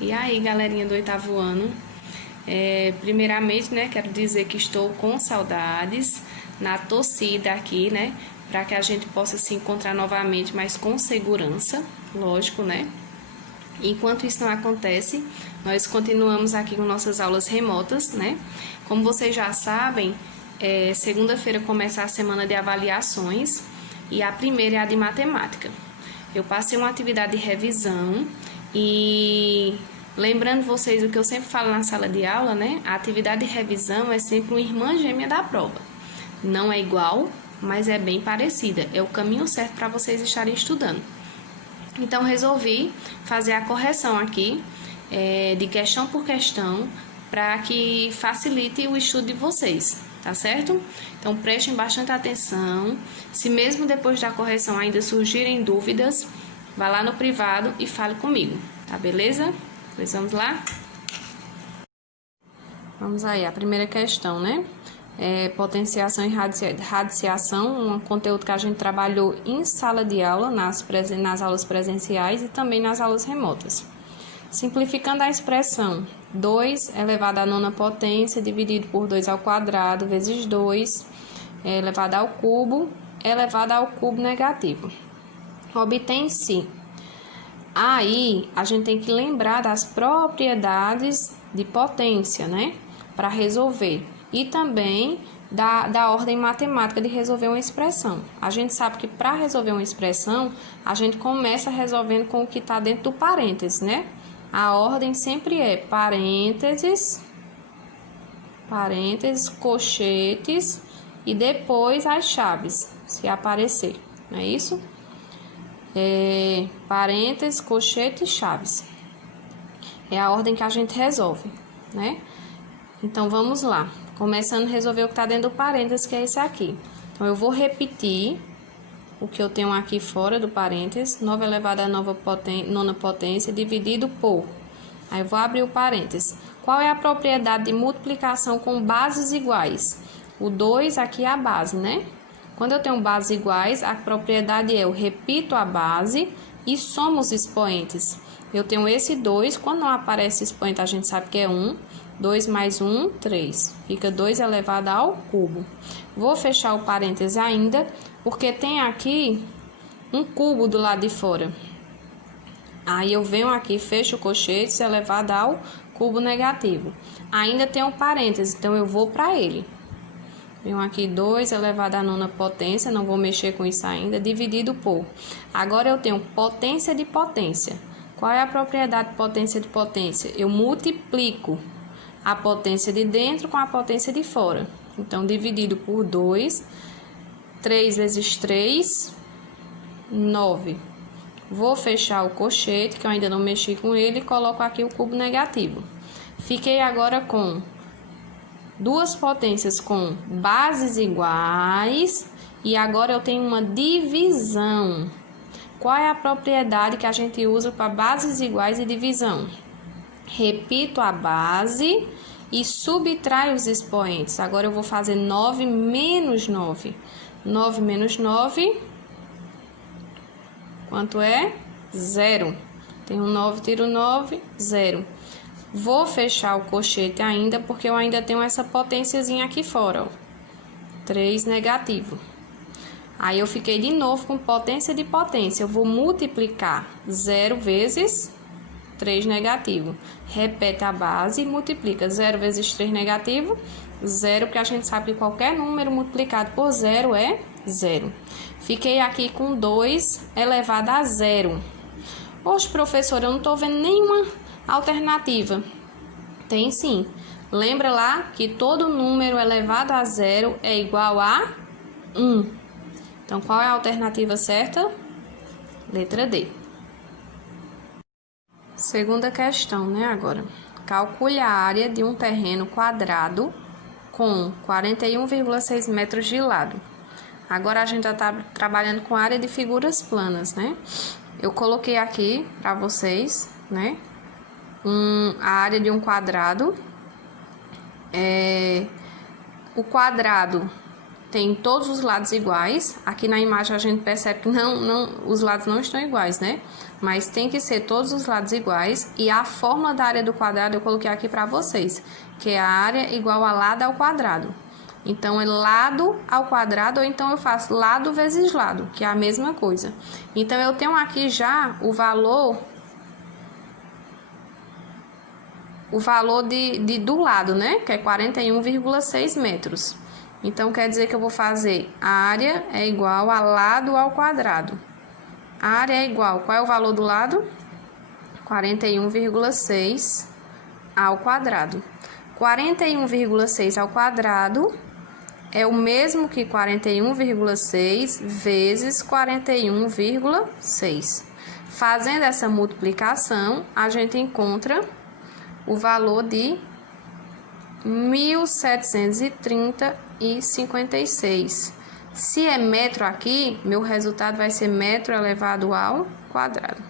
E aí, galerinha do oitavo ano, primeiramente, né, quero dizer que estou com saudades, na torcida aqui, né, para que a gente possa se encontrar novamente, mas com segurança, lógico, né. Enquanto isso não acontece, nós continuamos aqui com nossas aulas remotas, né. Como vocês já sabem, segunda-feira começa a semana de avaliações e a primeira é a de matemática. Eu passei uma atividade de revisão e lembrando vocês o que eu sempre falo na sala de aula, né? A atividade de revisão é sempre uma irmã gêmea da prova. Não é igual, mas é bem parecida. É o caminho certo para vocês estarem estudando. Então, resolvi fazer a correção aqui, de questão por questão, para que facilite o estudo de vocês, tá certo? Então, prestem bastante atenção. Se mesmo depois da correção ainda surgirem dúvidas, vá lá no privado e fale comigo, tá beleza? Pois vamos lá? Vamos aí, a primeira questão, né? Potenciação e radiciação, um conteúdo que a gente trabalhou em sala de aula, nas aulas presenciais e também nas aulas remotas. Simplificando a expressão, 2 elevado à nona potência dividido por 2 ao quadrado vezes 2 elevado ao cubo negativo. Obtém-se. Aí, a gente tem que lembrar das propriedades de potência, né? Para resolver. E também da ordem matemática de resolver uma expressão. A gente sabe que para resolver uma expressão, a gente começa resolvendo com o que está dentro do parênteses, né? A ordem sempre é parênteses, colchetes e depois as chaves, se aparecer, não é isso? Parênteses, colchetes, chaves. É a ordem que a gente resolve, né? Então, vamos lá. Começando a resolver o que está dentro do parênteses, que é esse aqui. Então, eu vou repetir o que eu tenho aqui fora do parênteses. 9 elevado à nona potência dividido por... Aí, eu vou abrir o parênteses. Qual é a propriedade de multiplicação com bases iguais? O 2 aqui é a base, né? Quando eu tenho bases iguais, a propriedade é eu repito a base e somo os expoentes. Eu tenho esse 2, quando não aparece expoente, a gente sabe que é 1. 2 mais 1, 3. Fica 2 elevado ao cubo. Vou fechar o parêntese ainda, porque tem aqui um cubo do lado de fora. Aí eu venho aqui, fecho o colchete elevado ao cubo negativo. Ainda tem um parêntese, então eu vou para ele. Venho aqui 2 elevado à nona potência, não vou mexer com isso ainda, dividido por. Agora eu tenho potência de potência. Qual é a propriedade de potência de potência? Eu multiplico a potência de dentro com a potência de fora. Então, dividido por 2, 3 vezes 3, 9. Vou fechar o colchete, que eu ainda não mexi com ele, e coloco aqui o cubo negativo. Fiquei agora com duas potências com bases iguais e agora eu tenho uma divisão. Qual é a propriedade que a gente usa para bases iguais e divisão? Repito a base e subtraio os expoentes. Agora eu vou fazer 9 menos 9. 9 menos 9, quanto é? 0. Tem um 9, tiro 9, 0. Vou fechar o colchete ainda, porque eu ainda tenho essa potênciazinha aqui fora, ó. 3 negativo. Aí eu fiquei de novo com potência de potência. Eu vou multiplicar 0 vezes 3 negativo. Repete a base e multiplica. 0 vezes 3 negativo, 0, porque a gente sabe que qualquer número multiplicado por 0 é 0. Fiquei aqui com 2 elevado a 0. Hoje, professora, eu não estou vendo nenhuma alternativa. Tem sim. Lembra lá que todo número elevado a 0 é igual a 1. Então, qual é a alternativa certa? Letra D. Segunda questão, né, agora. Calcule a área de um terreno quadrado com 41,6 metros de lado. Agora, a gente já está trabalhando com área de figuras planas, né? Eu coloquei aqui para vocês, né, a área de um quadrado. O quadrado tem todos os lados iguais. Aqui na imagem a gente percebe que os lados não estão iguais, né? Mas tem que ser todos os lados iguais. E a fórmula da área do quadrado eu coloquei aqui para vocês, que é a área igual a lado ao quadrado. Então, é lado ao quadrado, ou então eu faço lado vezes lado, que é a mesma coisa. Então, eu tenho aqui já o valor do lado, né? Que é 41,6 metros. Então, quer dizer que eu vou fazer a área é igual a lado ao quadrado. A área é igual, qual é o valor do lado? 41,6 ao quadrado. 41,6 ao quadrado é o mesmo que 41,6 vezes 41,6. Fazendo essa multiplicação, a gente encontra o valor de 1.730,56. Se é metro aqui, meu resultado vai ser metro elevado ao quadrado.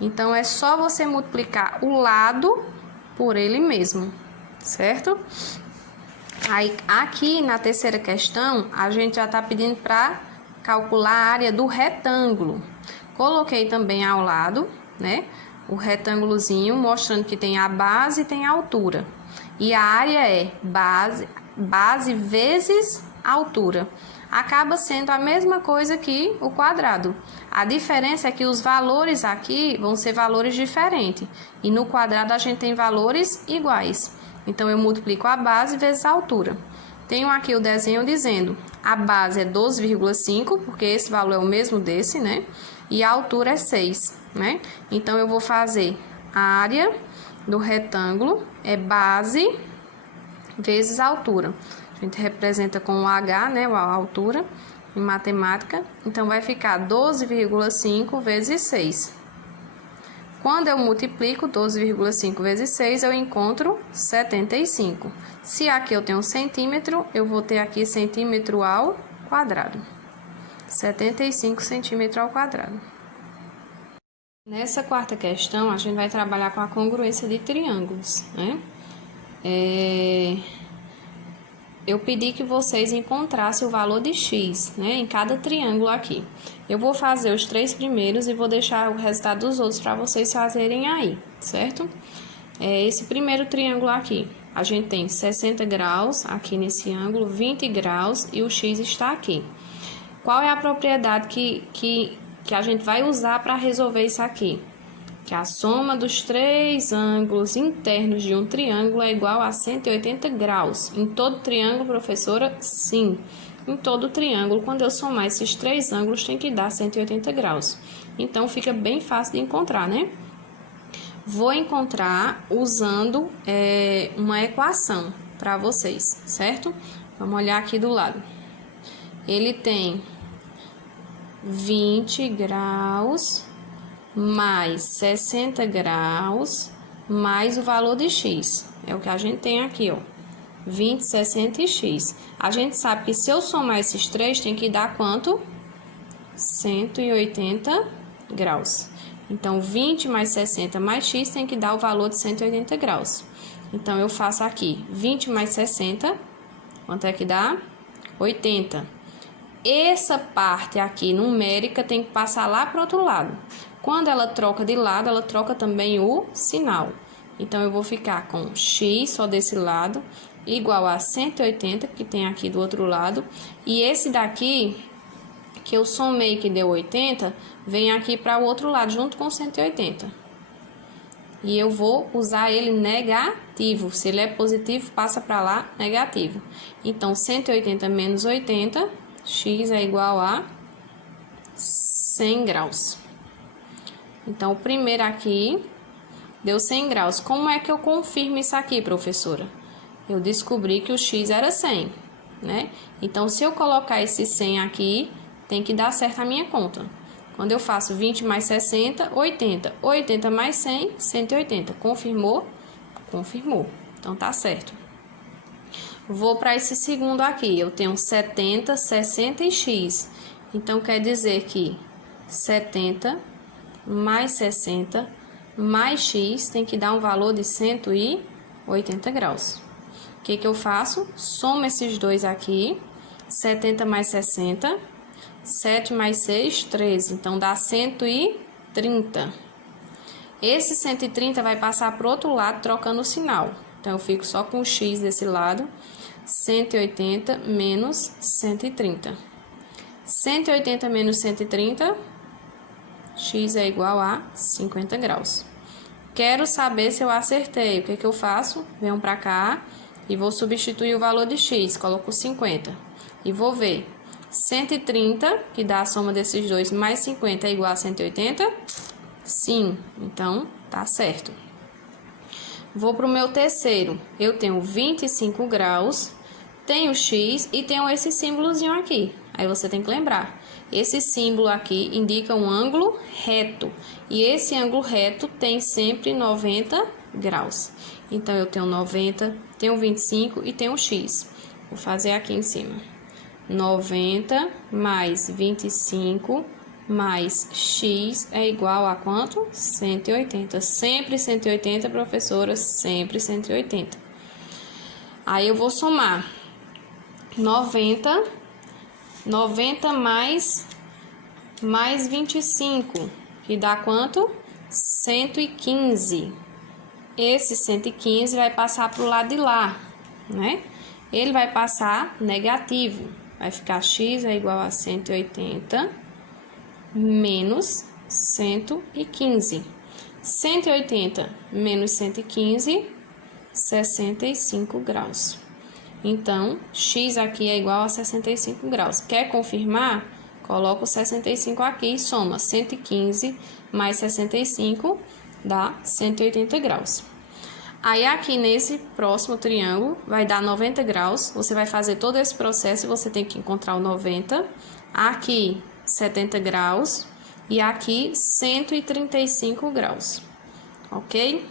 Então, é só você multiplicar o lado por ele mesmo, certo? Aí, aqui na terceira questão, a gente já está pedindo para calcular a área do retângulo. Coloquei também ao lado, né, o retângulozinho, mostrando que tem a base e tem a altura. E a área é base vezes altura. Acaba sendo a mesma coisa que o quadrado. A diferença é que os valores aqui vão ser valores diferentes. E no quadrado a gente tem valores iguais. Então, eu multiplico a base vezes a altura. Tenho aqui o desenho dizendo, a base é 12,5, porque esse valor é o mesmo desse, né? E a altura é 6, né? Então, eu vou fazer a área do retângulo, é base vezes a altura. A gente representa com o H, né? A altura, em matemática. Então, vai ficar 12,5 vezes 6. Quando eu multiplico 12,5 vezes 6, eu encontro 75. Se aqui eu tenho centímetro, eu vou ter aqui centímetro ao quadrado. 75 centímetros ao quadrado. Nessa quarta questão, a gente vai trabalhar com a congruência de triângulos, né? Eu pedi que vocês encontrassem o valor de x, né, em cada triângulo aqui. Eu vou fazer os 3 primeiros e vou deixar o resultado dos outros para vocês fazerem aí, certo? Esse primeiro triângulo aqui, a gente tem 60 graus aqui nesse ângulo, 20 graus e o x está aqui. Qual é a propriedade que a gente vai usar para resolver isso aqui? Que a soma dos 3 ângulos internos de um triângulo é igual a 180 graus. Em todo triângulo, professora? Sim. Em todo triângulo, quando eu somar esses 3 ângulos, tem que dar 180 graus. Então, fica bem fácil de encontrar, né? Vou encontrar usando uma equação para vocês, certo? Vamos olhar aqui do lado. Ele tem 20 graus... mais 60 graus, mais o valor de x. É o que a gente tem aqui, ó. 20, 60 e x. A gente sabe que se eu somar esses 3, tem que dar quanto? 180 graus. Então, 20 mais 60 mais x tem que dar o valor de 180 graus. Então, eu faço aqui 20 mais 60, quanto é que dá? 80. Essa parte aqui numérica tem que passar lá para o outro lado. Quando ela troca de lado, ela troca também o sinal. Então, eu vou ficar com x só desse lado, igual a 180, que tem aqui do outro lado. E esse daqui, que eu somei que deu 80, vem aqui para o outro lado, junto com 180. E eu vou usar ele negativo. Se ele é positivo, passa para lá, negativo. Então, 180 menos 80, x é igual a 100 graus. Então, o primeiro aqui deu 100 graus. Como é que eu confirmo isso aqui, professora? Eu descobri que o x era 100, né? Então, se eu colocar esse 100 aqui, tem que dar certo a minha conta. Quando eu faço 20 mais 60, 80. 80 mais 100, 180. Confirmou? Confirmou. Então, tá certo. Vou para esse segundo aqui. Eu tenho 70, 60 e x. Então, quer dizer que 70... mais 60 mais x tem que dar um valor de 180 graus. O que eu faço? Somo esses dois aqui. 70 mais 60, 7 mais 6, 13. Então, dá 130. Esse 130 vai passar para o outro lado, trocando o sinal. Então, eu fico só com o x desse lado. 180 menos 130. 180 menos 130, x é igual a 50 graus. Quero saber se eu acertei. O que eu faço? Venho para cá e vou substituir o valor de x. Coloco 50. E vou ver. 130, que dá a soma desses dois, mais 50 é igual a 180? Sim. Então, tá certo. Vou para o meu terceiro. Eu tenho 25 graus, tenho x e tenho esse símbolozinho aqui. Aí você tem que lembrar. Esse símbolo aqui indica um ângulo reto. E esse ângulo reto tem sempre 90 graus. Então, eu tenho 90, tenho 25 e tenho x. Vou fazer aqui em cima. 90 mais 25 mais x é igual a quanto? 180. Sempre 180, professora, sempre 180. Aí, eu vou somar 90 mais 25, que dá quanto? 115. Esse 115 vai passar para o lado de lá, né? Ele vai passar negativo. Vai ficar x é igual a 180 menos 115. 180 menos 115, 65 graus. Então, x aqui é igual a 65 graus. Quer confirmar? Coloca o 65 aqui e soma 115 mais 65 dá 180 graus. Aí, aqui nesse próximo triângulo, vai dar 90 graus. Você vai fazer todo esse processo e você tem que encontrar o 90. Aqui, 70 graus. E aqui, 135 graus. Ok?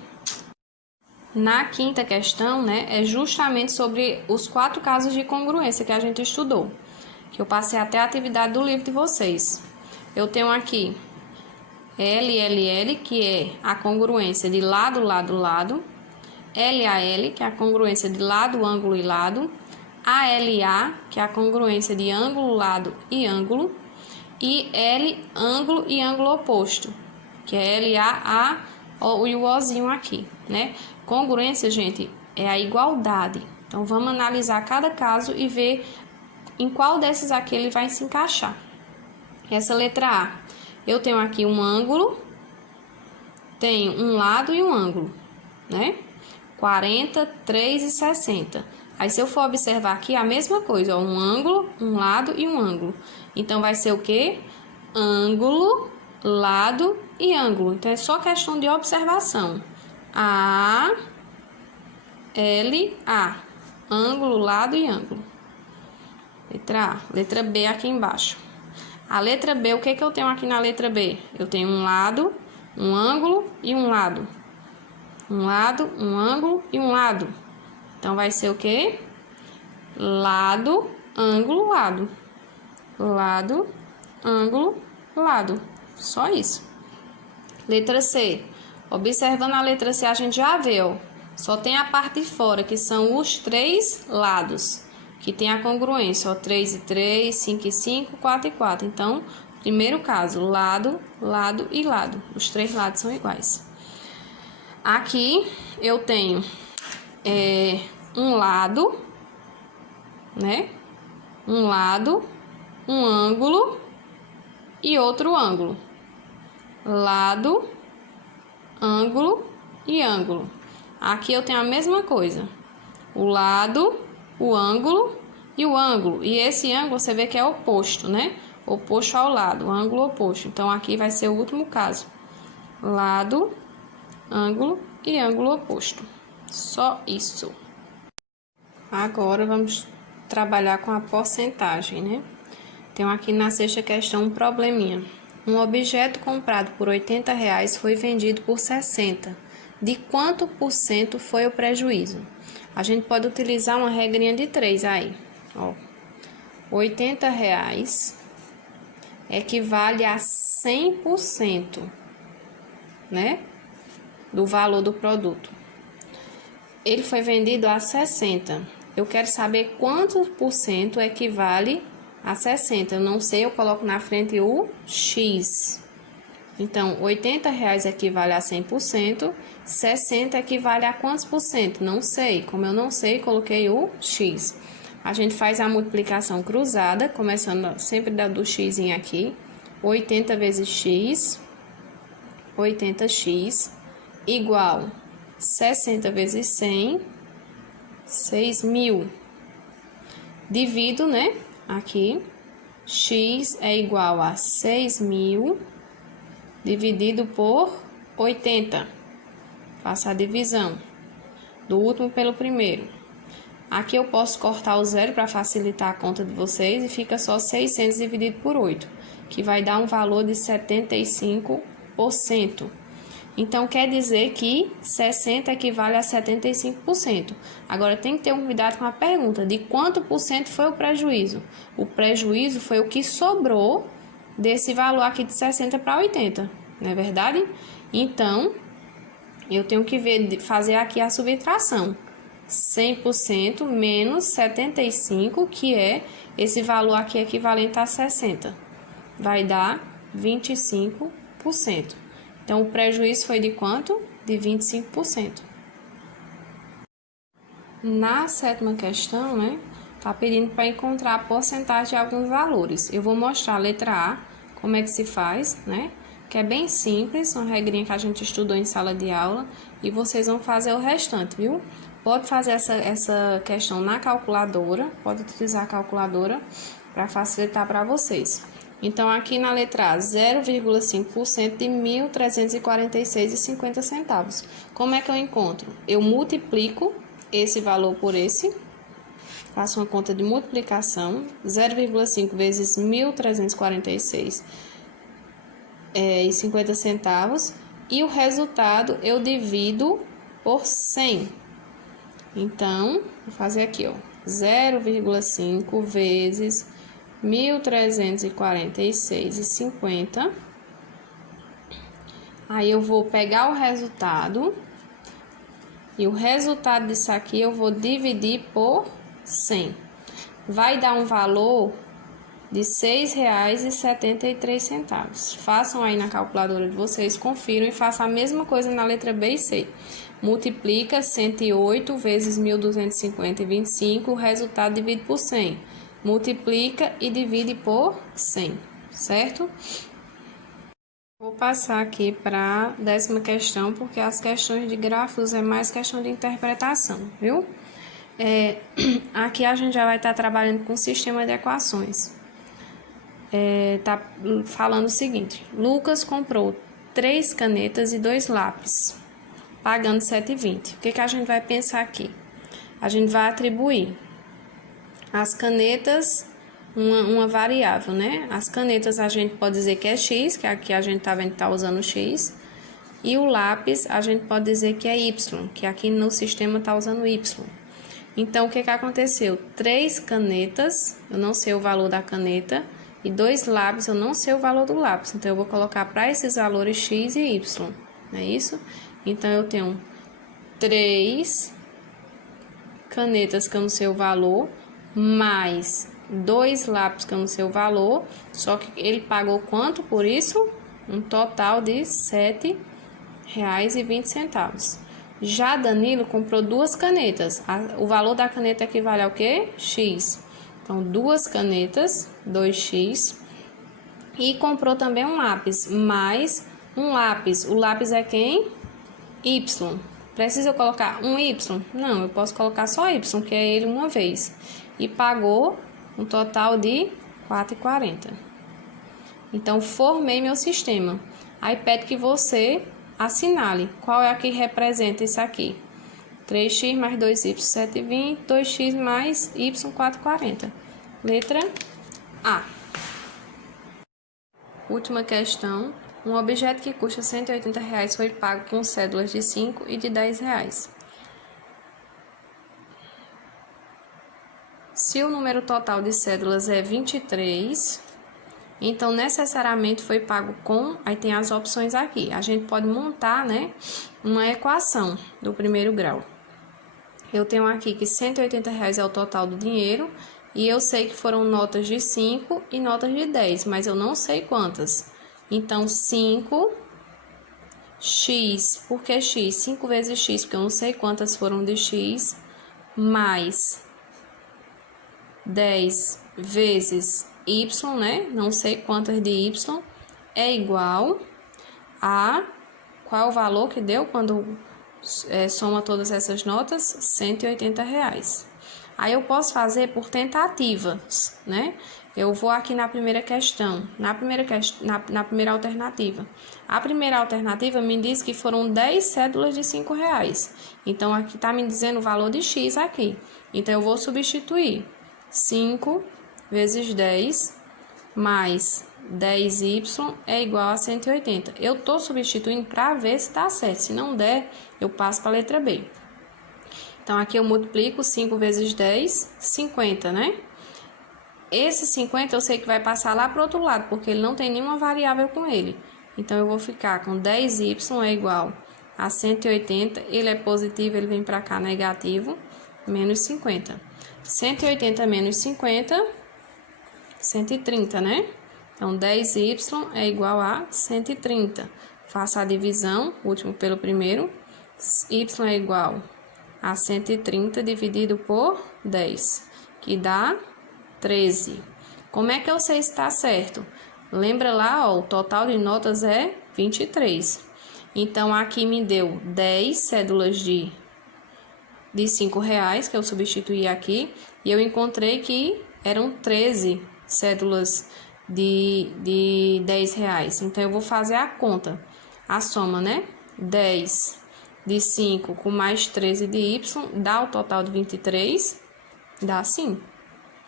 Na quinta questão, né, é justamente sobre os 4 casos de congruência que a gente estudou. Que eu passei até a atividade do livro de vocês. Eu tenho aqui LLL, que é a congruência de lado, lado, lado. LAL, que é a congruência de lado, ângulo e lado. ALA, que é a congruência de ângulo, lado e ângulo. E L, ângulo e ângulo oposto, que é LAA e o Ozinho aqui, né? Congruência, gente, é a igualdade. Então, vamos analisar cada caso e ver em qual desses aqui ele vai se encaixar. Essa letra A, eu tenho aqui um ângulo, tenho um lado e um ângulo, né? 40, 3 e 60. Aí, se eu for observar aqui, a mesma coisa, ó, um ângulo, um lado e um ângulo. Então, vai ser o quê? Ângulo, lado e ângulo. Então, é só questão de observação. A, L, A. Ângulo, lado e ângulo. Letra A. Letra B aqui embaixo. A letra B, o que eu tenho aqui na letra B? Eu tenho um lado, um ângulo e um lado. Um lado, um ângulo e um lado. Então, vai ser o quê? Lado, ângulo, lado. Lado, ângulo, lado. Só isso. Letra C. Observando a letra C, a gente já vê, ó. Só tem a parte de fora, que são os 3 lados. Que tem a congruência, ó. 3 e 3, 5 e 5, 4 e 4. Então, primeiro caso, lado, lado e lado. Os 3 lados são iguais. Aqui, eu tenho um lado, né? Um lado, um ângulo e outro ângulo. Lado, ângulo e ângulo. Aqui eu tenho a mesma coisa. O lado, o ângulo e o ângulo. E esse ângulo você vê que é oposto, né? Oposto ao lado, ângulo oposto. Então, aqui vai ser o último caso. Lado, ângulo e ângulo oposto. Só isso. Agora, vamos trabalhar com a porcentagem, né? Tenho aqui na sexta questão um probleminha. Um objeto comprado por R$80 foi vendido por 60. De quanto por cento foi o prejuízo? A gente pode utilizar uma regrinha de 3 aí. Ó, R$80 equivale a 100%, né? Do valor do produto. Ele foi vendido a 60. eu quero saber quantos por cento equivale a 60. Eu não sei, eu coloco na frente o X. Então, R$80 equivale a 100%, 60 equivale a quantos por cento? Não sei. Como eu não sei, coloquei o X. A gente faz a multiplicação cruzada, começando sempre do X aqui. 80 vezes X, 80x, igual 60 vezes 100, 6.000. Divido, né? Aqui, x é igual a 6.000 dividido por 80. Faço a divisão do último pelo primeiro. Aqui eu posso cortar o zero para facilitar a conta de vocês e fica só 600 dividido por 8, que vai dar um valor de 75%. Então, quer dizer que 60 equivale a 75%. Agora, tem que ter um cuidado com a pergunta de quanto por cento foi o prejuízo. O prejuízo foi o que sobrou desse valor aqui de 60 para 80, não é verdade? Então, eu tenho que fazer aqui a subtração. 100% menos 75, que é esse valor aqui equivalente a 60. Vai dar 25%. Então, o prejuízo foi de quanto? De 25%. Na sétima questão, né, tá pedindo para encontrar a porcentagem de alguns valores. Eu vou mostrar a letra A, como é que se faz, né? Que é bem simples, uma regrinha que a gente estudou em sala de aula, e vocês vão fazer o restante, viu? Pode fazer essa questão na calculadora, pode utilizar a calculadora para facilitar para vocês. Então, aqui na letra A, 0,5% de 1.346,50 centavos. Como é que eu encontro? Eu multiplico esse valor por esse, faço uma conta de multiplicação, 0,5 vezes 1.346,50 centavos, e o resultado eu divido por 100. Então, vou fazer aqui, ó, 0,5 vezes 1.346,50. Aí eu vou pegar o resultado, e o resultado disso aqui eu vou dividir por 100. Vai dar um valor de R$ 6,73. Façam aí na calculadora de vocês, confiram e façam a mesma coisa na letra B e C. Multiplica 108 vezes 1.250,25, o resultado divide por 100. Multiplica e divide por 100, certo? Vou passar aqui para a 10ª questão, porque as questões de gráficos é mais questão de interpretação, viu? Aqui a gente já vai estar trabalhando com sistema de equações. Tá falando o seguinte: Lucas comprou 3 canetas e 2 lápis, pagando R$ 7,20. O que a gente vai pensar aqui? A gente vai atribuir as canetas uma variável, né? As canetas a gente pode dizer que é X, que aqui a gente tá vendo que tá usando X, e o lápis a gente pode dizer que é Y, que aqui no sistema tá usando Y. Então, o que aconteceu? 3 canetas, eu não sei o valor da caneta, e 2 lápis, eu não sei o valor do lápis. Então, eu vou colocar para esses valores X e Y, não é isso? Então, eu tenho 3 canetas que eu não sei o valor, mais 2 lápis que eu não sei o valor, só que ele pagou quanto por isso? Um total de R$ 7,20. Já Danilo comprou 2 canetas. O valor da caneta equivale ao quê? X. Então, 2 canetas, 2x. E comprou também um lápis, mais um lápis. O lápis é quem? Y. Precisa eu colocar um Y? Não, eu posso colocar só Y, que é ele uma vez. E pagou um total de R$ 4,40. Então, formei meu sistema. Aí pede que você assinale qual é a que representa isso aqui. 3x mais 2y, 7,20, 2x mais y, 4,40. Letra A. Última questão. Um objeto que custa R$ 180 foi pago com cédulas de 5 e de R$ 10. Se o número total de cédulas é 23, então necessariamente foi pago com... Aí tem as opções aqui. A gente pode montar, né, uma equação do primeiro grau. eu tenho aqui que R$180 é o total do dinheiro, e eu sei que foram notas de 5 e notas de 10, mas eu não sei quantas. Então, 5x, por que x? 5 vezes x, porque eu não sei quantas foram de x, mais 10 vezes y, né? Não sei quantas de y, é igual a... Qual é o valor que deu quando soma todas essas notas? R$180. Aí eu posso fazer por tentativas, né? Eu vou aqui na primeira questão, na primeira alternativa. A primeira alternativa me diz que foram 10 cédulas de R$5. Então, aqui está me dizendo o valor de x aqui. Então, eu vou substituir 5 vezes 10 mais 10y é igual a 180. Eu estou substituindo para ver se dá certo. Se não der, eu passo para a letra B. Então, aqui eu multiplico 5 vezes 10, 50, né? Esse 50 eu sei que vai passar lá para o outro lado, porque ele não tem nenhuma variável com ele. Então, eu vou ficar com 10y é igual a 180. Ele é positivo, ele vem para cá negativo, menos 50. 180 menos 50, 130, né? Então, 10y é igual a 130. Faça a divisão, último pelo primeiro. Y é igual a 130 dividido por 10, que dá 13. Como é que eu sei se está certo? Lembra lá, ó, o total de notas é 23. Então, aqui me deu 10 cédulas de R$5, que eu substituí aqui, e eu encontrei que eram 13 cédulas de R$10. Então, eu vou fazer a conta, a soma, né? 10 de 5 com mais 13 de y, dá o total de 23, dá sim.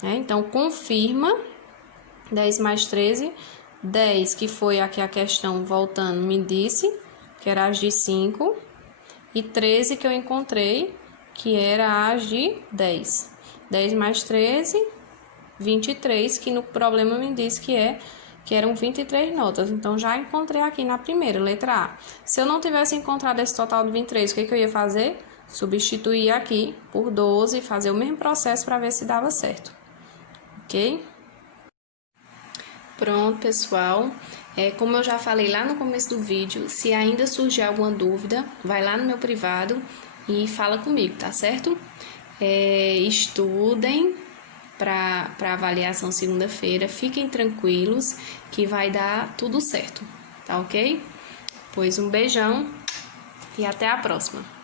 Então, confirma, 10 mais 13, 10, que foi aqui a questão voltando, me disse que era as de 5, e 13 que eu encontrei, que era as de 10. 10 mais 13, 23, que no problema me disse que eram 23 notas. Então, já encontrei aqui na primeira, letra A. Se eu não tivesse encontrado esse total de 23, o que eu ia fazer? Substituir aqui por 12 e fazer o mesmo processo para ver se dava certo. Ok? Pronto, pessoal. Como eu já falei lá no começo do vídeo, se ainda surgir alguma dúvida, vai lá no meu privado e fala comigo, tá certo? Estudem para avaliação segunda-feira, fiquem tranquilos que vai dar tudo certo, tá ok? Pois um beijão e até a próxima.